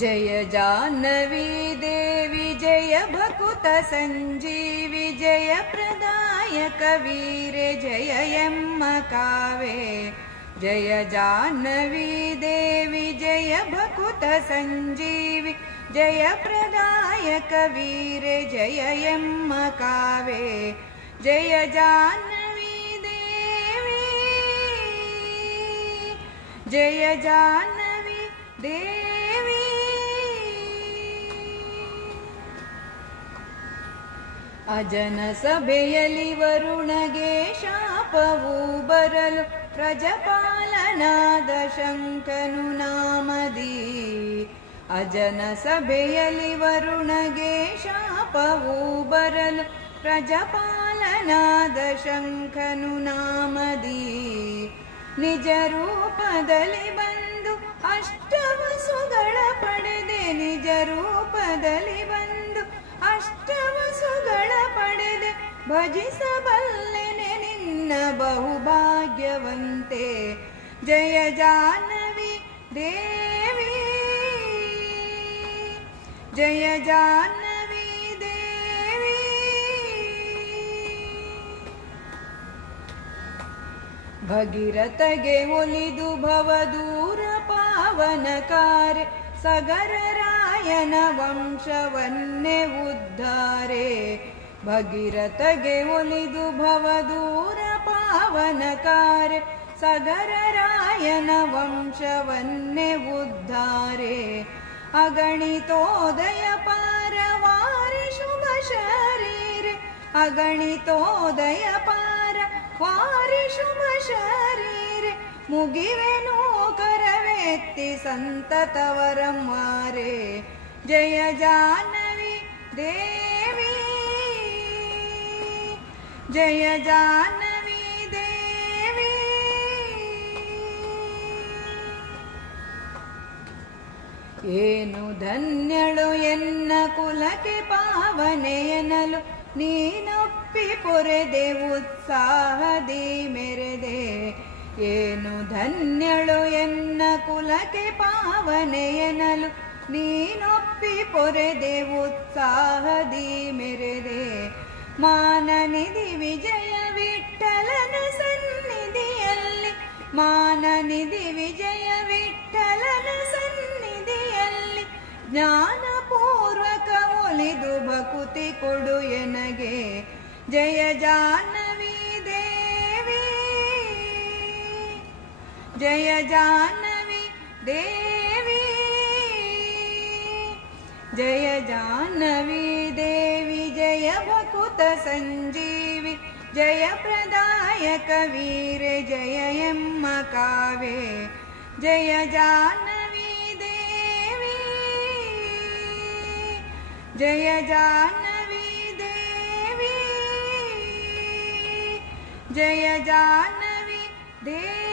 जय जाह्नवी देवी जय भकुत संजीवी जय प्रदायक वीरे जय यम्म कावे। जय जाह्नवी देवी जय भकुत संजीवी जय प्रदायक वीरे जय यम्म कावे। जय जाह्नवी देवी जय जाह्नवी देवी। ಅಜನ ಸಭೆಯಲ್ಲಿ ವರುಣಗೆ ಶಾಪವು ಬರಲು ಪ್ರಜಪಾಲನಾದ ಶಂಕನು ನಾಮದಿ। ಅಜನ ಸಭೆಯಲ್ಲಿ ವರುಣಗೆ ಶಾಪವು ಬರಲು ಪ್ರಜಪಾಲನಾದ ಶಂಕನು ನಾಮದಿ। ನಿಜ ರೂಪದಲ್ಲಿ ಬಂದು ಅಷ್ಟವಸುಗಳ ಪಡೆದೆ ನಿಜ ರೂಪದಲ್ಲಿ ಬಂದು ಅಷ್ಟವಸುಗಳ ಪಡೆದೆ ಭಜಿಸಬಲ್ಲೆನೆ ನಿನ್ನ ಬಹುಭಾಗ್ಯವಂತೆ। ಜಯ ಜಾಹ್ನವಿ ದೇವಿ ಜಯ ಜಾಹ್ನವಿ ದೇವಿ। ಭಗೀರಥಗೆ ಒಲಿದು ಭವದೂರ ಪಾವನ ಕಾರ್ಯ ಸಗರರಾಯನ ವಂಶವನ್ನೇ ಉದ್ಧಾರೆ। ಭಗೀರಥಗೆ ಒಲಿದು ಭವದೂರ ಪಾವನ ಕಾರ್ಯ ಸಗರರಾಯನ ವಂಶವನ್ನೇ ಉದ್ಧಾರೆ। ಅಗಣಿತೋದಯ ಪಾರವಾರಿ ಶುಭ ಶರೀರೆ ಅಗಣಿತೋದಯ ಪಾರ ವಾರಿ ಶುಭ ಶರೀರೆ। ಮುಗಿವೆನು ಕರವೆತ್ತಿ ಸಂತತವರಮ್ಮಾರೆ। ಜಯ ಜಾಹ್ನವಿ ದೇವಿ ಜಯ ಜಾಹ್ನವಿ ದೇವಿ। ಏನು ಧನ್ಯಳು ಎನ್ನ ಕುಲಕ್ಕೆ ಪಾವನೆ ಎನ್ನಲು ನೀನೊಪ್ಪಿ ಪೊರೆದೆ ಉತ್ಸಾಹದಿ ಮೆರೆದೆ। ಏನು ಧನ್ಯಳು ಎನ್ನ ಕುಲಕ್ಕೆ ಪಾವನೆ ಎನ್ನಲು ನೀನೊಪ್ಪಿ ಪೊರೆದೆ ಉತ್ಸಾಹದಿ ಮೆರೆದೆ। ಮಾನನಿಧಿ ವಿಜಯ ವಿಠಲನ ಸನ್ನಿಧಿಯಲ್ಲಿ ಮಾನನಿಧಿ ವಿಜಯ ವಿಠಲನ ಸನ್ನಿಧಿಯಲ್ಲಿ ಜ್ಞಾನಪೂರ್ವಕ ಒಲಿದು ಭಕುತಿ ಕೊಡು ಎನಗೆ। ಜಯ ಜಾಹ್ನವಿ ದೇವಿ ಜಯ ಜಾಹ್ನವಿ ದೇವಿ ಜಯ ಜಾಹ್ನವಿ ದೇವಿ ಜಯ ಭಕುತ ಸಂಜೀವಿ ಜಯ ಪ್ರದಾಯಕ ವೀರೆ ಜಯ ಯಮ್ಮ ಕಾವೆ। ಜಯ ಜಾಹ್ನವಿ ದೇವಿ ಜಯ ಜಾಹ್ನವಿ ದೇವಿ ಜಯ ಜಾಹ್ನವಿ ದೇವಿ।